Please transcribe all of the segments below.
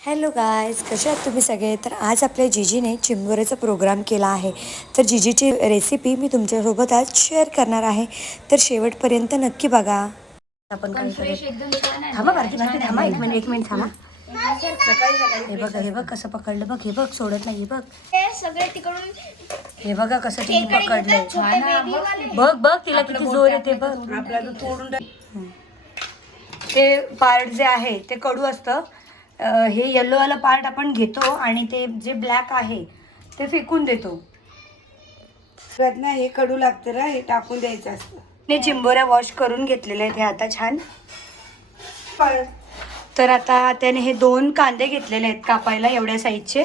Hello guys कसे आहात तुम्ही सगळे? तर आज आपल्या जिजीने चिंबोऱ्याचा प्रोग्राम केला आहे. तर जिजीची रेसिपी मी तुमच्यासोबत आज शेअर करणार आहे. तर शेवटपर्यंत नक्की बघा. आपण काय करत थांबा बारकी बारकी थांबा. एक मिनिट एक मिनिट थांबा. हे बघ हे बघ कसं पकडलं. बघ हे बघ सोडत नाही हे बघ. सगळे तिकडून हे बघा कसं तिने वाले. बघ बघ तिला किती जोर येते बघ. ते पार्ट जे आहे ते कडू असतं. हे येल्लोवाला पार्ट आपण घेतो आणि ते जे ब्लॅक आहे ते फेकून देतो. ना हे कडू लागतं ना हे टाकून द्यायचं असतं. मी चिंबोऱ्या वॉश करून घेतलेले आहेत हे आता छान. तर आता त्याने हे दोन कांदे घेतलेले आहेत कापायला एवढ्या साईजचे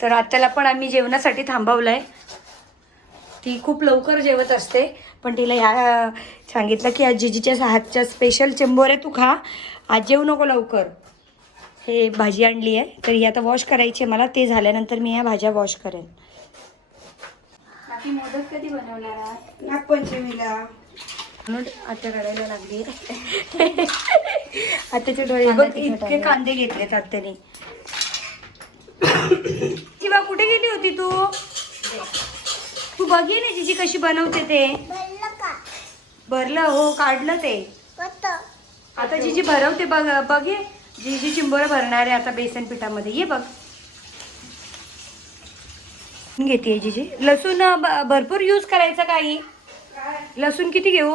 तर आत्याला पण आम्ही जेवणासाठी थांबवलं आहे ती खूप लवकर जेवत असते पण तिला ह्या सांगितलं की आज जिजीच्या हातच्या स्पेशल चिंबोरे तू खा. आज जेवू नको लवकर. हे भाजी आणली आहे. तर ही आता वॉश करायची आहे. मला ते झाल्यानंतर मी ह्या भाज्या वॉश करेन. बाकी मोदक कधी बनवणार आहात? नागपंचमीला. म्हणून आत्या रडायला लागली. आत्याचे डोळे बघ इतके कांदे घेतलेत आत्याने. शिवा कुठे गेली होती तू? तू बघी ना जिजी कशी बनवते ते. भरलं हो काढलं ते. आता जिजी भरवते बघ बघे. जिजी चिंबोरा भरणार आहे आता बेसन पिठामध्ये. ये बघ. घेते जिजी. लसूण अं, ब- भरपूर यूज करायचा काही लसूण किती घेऊ?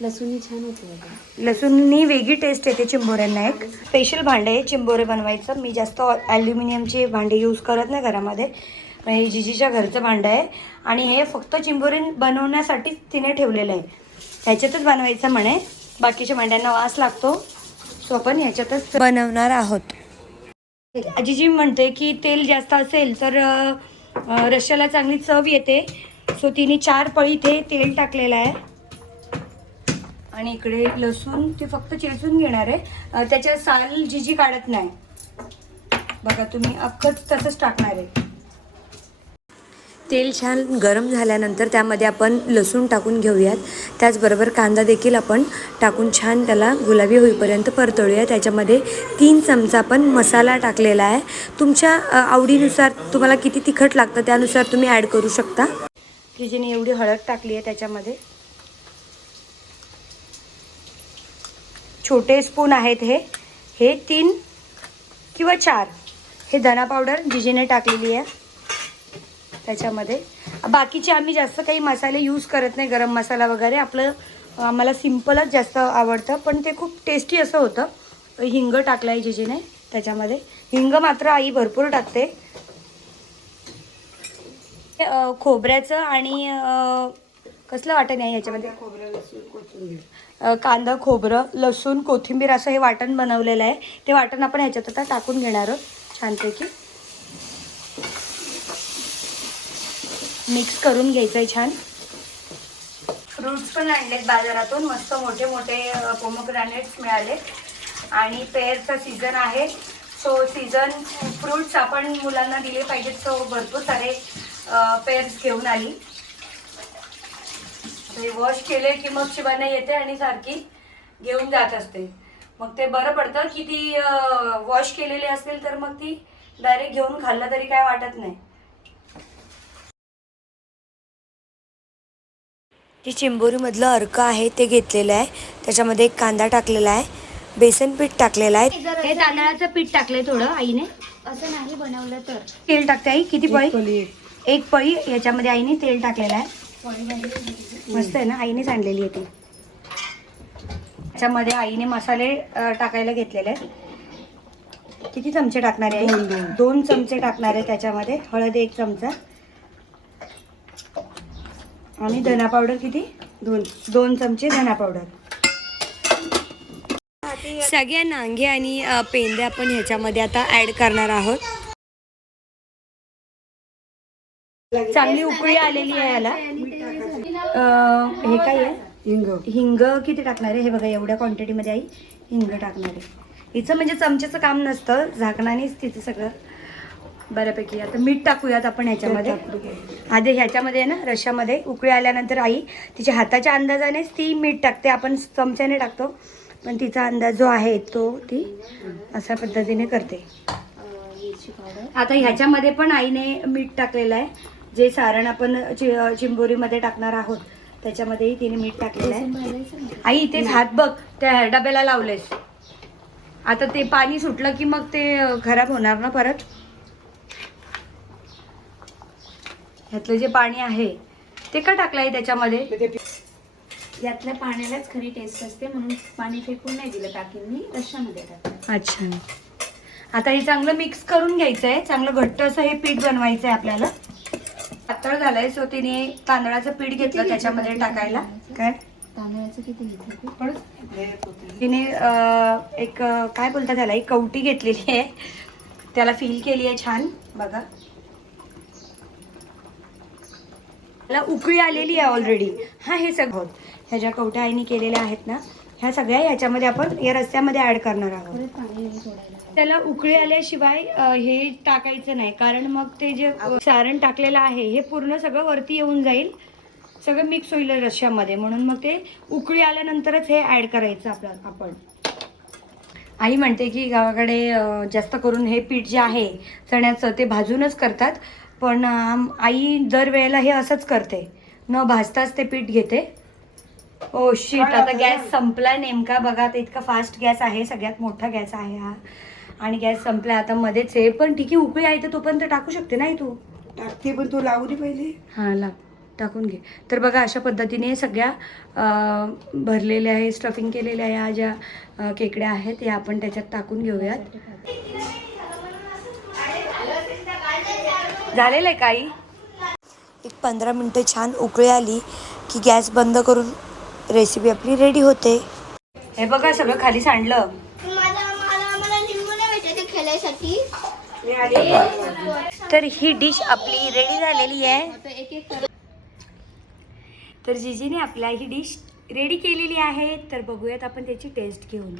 लसूणी छान होते लसूणनी वेगळी टेस्ट येते चिंबोऱ्यांना एक. स्पेशल भांडं आहे चिंबोरे बनवायचं. मी जास्त ॲल्युमिनियमचे भांडे यूज करत नाही घरामध्ये. हे जिजीच्या घरचं भांडं आहे. आणि हे फक्त चिंबोरे बनवण्यासाठीच तिने ठेवलेलं आहे. ह्याच्यातच बनवायचं म्हणे. बाकीच्या भांड्यांना वास लागतो. सो आपण ह्याच्यातच बनवणार आहोत. जिजी म्हणते की तेल जास्त असेल तर रश्श्याला चांगली चव येते. सो तिने चार पळी इथे तेल टाकलेलं आहे. आणि इकडे लसूण ते फक्त चेचून घेणार आहे. त्याच्या साल जिजी काढत नाही. बघा तुम्ही अख्खच तसंच टाकणार आहे. तेल छान गरम झाल्यानंतर त्यामध्ये आपण लसूण टाकून घेऊयात. त्याचबरोबर कांदा देखील आपण टाकून छान त्याला गुलाबी होईपर्यंत परतळूया त्याच्यामध्ये तीन चमचा आपण मसाला टाकलेला आहे. तुमच्या आवडीनुसार तुम्हाला किती तिखट लागतं त्यानुसार तुम्ही ॲड करू शकता. तिजेने एवढी हळद टाकली आहे त्याच्यामध्ये. छोटे स्पून आहेत हे. हे तीन किंवा चार. हे धना पावडर जिजेने टाकलेली आहे. त्याच्यामध्ये. बाकीचे आम्ही जास्त काही मसाले यूज करत नाही गरम मसाला वगैरे. आपलं आम्हाला सिम्पलच जास्त आवडतं. पण ते खूप टेस्टी असं होतं. हिंग टाकलं आहे जिजीने त्याच्यामध्ये. हिंग मात्र आई भरपूर टाकते. खोबऱ्याचं आणि कसलं वाटण आहे याच्यामध्ये? खोबरं लसूण कोथिंबीर. अ, कांदा खोबरं लसूण कोथिंबीर असं हे वाटण बनवलेलं आहे. ते वाटण आपण ह्याच्यात आता टाकून घेणार आहोत छानपैकी. मिक्स करून घ्यायचं आहे छान. फ्रूट्स पण आणलेत बाजारातून. मस्त मोठे मोठे पोमोग्रॅनेट्स मिळाले आणि पेअरचा सीझन आहे. सो सीझन फ्रूट्स आपण मुलांना दिले पाहिजेत. सो भरपूर सारे पेअर्स घेऊन आली. ते वॉश केले की मग शिवाना येते आणि सारखी घेऊन जात असते. मग ते बरं पडतं. की ती वॉश केलेली असेल तर मग ती डायरेक्ट घेऊन खाल्लं तरी काय वाटत नाही. जे चिंबोरीमधलं अर्क आहे ते घेतलेलं आहे. त्याच्यामध्ये एक कांदा टाकलेला आहे. बेसन पीठ टाकलेलं आहे. हे तांदळाचं पीठ टाकलंय थोडं आईने. असं नाही बनवलं तर. तेल टाकते आई. किती पळी? एक पळी याच्यामध्ये आईने तेल टाकलेलं आहे. मस्त आहे ना? आईनेच आणलेली आहे ती. त्याच्यामध्ये आईने मसाले टाकायला घेतलेले आहेत. किती चमचे टाकणार आहे. दोन चमचे टाकणार आहे त्याच्यामध्ये. हळद एक चमचा. आणि धना पावडर किती? दोन. दोन चमचे धना पावडर सगळ्या नांगे आणि अ, पेंद्या आपण ह्याच्यामध्ये आता ऍड करणार आहोत. चांगली उकळी आलेली आहे याला. अ, हे काय आहे? हिंग. हिंग किती टाकणार आहे? हे बघा एवढ्या क्वांटिटीमध्ये आई हिंग टाकणार आहे. हिचं म्हणजे चमच्याचं काम नसतं. झाकणानेच तिचं सगळं बऱ्यापैकी. आता मीठ टाकूयात आपण ह्याच्यामध्ये. आधी ह्याच्यामध्ये ना रशामध्ये उकळी आल्यानंतर आई तिच्या हाताच्या अंदाजानेच ती मीठ टाकते. आपण चमच्याने टाकतो पण तिचा अंदाज जो आहे तो ती अशा पद्धतीने करते. आता ह्याच्यामध्ये पण आईने मीठ टाकलेलं आहे. जे सारण आपण चिंबोरीमध्ये टाकणार आहोत त्याच्यामध्येही तिने मीठ टाकलेलं आहे. आई इथेच हात बघ त्या डब्याला लावलेस. आता ते पाणी सुटलं की मग ते खराब होणार ना परत? ह्यातलं जे पाणी आहे ते का टाकलं आहे त्याच्यामध्ये? यातल्या पाण्यालाच खरी टेस्ट असते म्हणून पाणी फेकून नाही दिलं टाकींनी रश्श्यामध्ये टाकलं. अच्छा. आता हे चांगलं मिक्स करून घ्यायचं आहे चांगलं घट्ट असं हे पीठ बनवायचं आहे आपल्याला. पातळ झालंय सो तिने तांदळाचं पीठ घेतलं त्याच्यामध्ये टाकायला. काय? तांदळाचं किती घेतलं तू? तिने एक काय बोलतात त्याला एक कवटी घेतलेली आहे. त्याला फील केली आहे छान बघा. त्याला उकळी आलेली आहे ऑलरेडी हा हे सगळं. ह्या ज्या कवट्या आईने केलेल्या आहेत ना ह्या सगळ्या ह्याच्यामध्ये आपण या रस्त्यामध्ये ऍड करणार आहोत. त्याला उकळी आल्याशिवाय हे टाकायचं नाही. कारण मग ते जे सारण टाकलेलं आहे हे पूर्ण सगळं वरती येऊन जाईल. सगळं मिक्स होईल रश्श्यामध्ये म्हणून मग ते उकळी आल्यानंतरच हे ऍड करायचं आपलं आपण. आई म्हणते की गावाकडे जास्त करून हे पीठ जे आहे चण्याचं ते भाजूनच करतात. पण आई दरवेळेला हे असंच करते. न भाजताच ते पीठ घेते. ओ शिट आता गॅस संपला नेमका. बघा ते इतका फास्ट गॅस आहे सगळ्यात मोठा गॅस आहे हा. आणि गॅस संपला आता मध्येच आहे पण ठीक आहे उकळी आहे तर तोपर्यंत टाकू शकते नाही तू? टाकते पण तू लावू दे पहिले. हां लाव. टाकून घे. तर बघा अशा पद्धतीने सगळ्या भरलेल्या आहे स्टफिंग केलेल्या ह्या ज्या केकड्या आहेत या आपण त्याच्यात टाकून घेऊयात. झालेलं आहे काही? एक पंधरा मिनटं छान उकळी आली की गॅस बंद करून रेसिपी आपली रेडी होते. हे बघा सगळं खाली सांडलं. माझा मला मला लिंबू नाही भेटायचे खेळायसाठी. तर ही डिश आपली रेडी झालेली आहे. तर जिजीने आपल्या ही डिश रेडी केलेली आहे. तर बघूयात आपण त्याची टेस्ट घेऊन.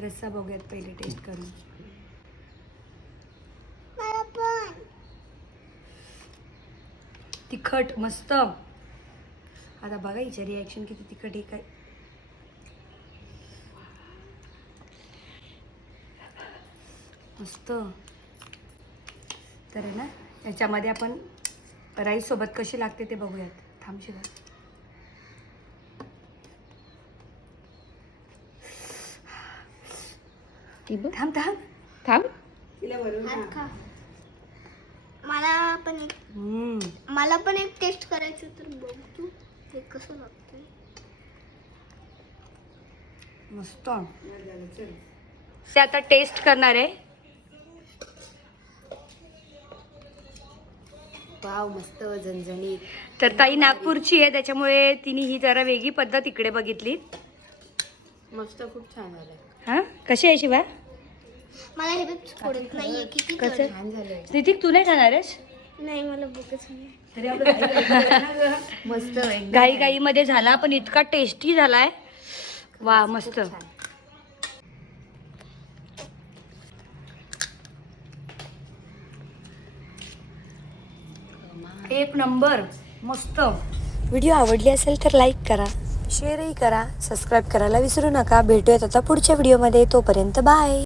रस्सा बघूयात पहिले टेस्ट करून मला पण तिखट मस्त. आता बघा हिच्या रिॲक्शन किती तिखट आहे काय? मस्त. तर आहे ना याच्यामध्ये आपण राईस सोबत कशी लागते ते बघूयात. थांब शिवा. ती बघ थांब थांब. थांब. तिला मला पण एक. मला पण एक टेस्ट करायचं तर बघ तू. ते कसं लागतंय? मस्त. ते आता टेस्ट करणार आहे. वाव मस्त झणझणीत. तर ताई नागपूरची आहे त्याच्यामुळे तिने ही जरा वेगळी पद्धत इकडे बघितली. मस्त खूप छान झालं हा? कशी आहे शिवा? मला हे बघ सोडत नाहीये किती कसं? छान झालं स्थितिक तू नाही खाणार आहेस? नाही मला भूकच नाही. मस्त एकदम घाई घाईमध्ये झाला पण इतका टेस्टी झालाय. वा मस्त. एक नंबर मस्त. व्हिडिओ आवडली असेल तर लाईक करा शेअरही करा सबस्क्राईब करायला विसरू नका. भेटूयात आता पुढच्या व्हिडिओमध्ये. तोपर्यंत बाय.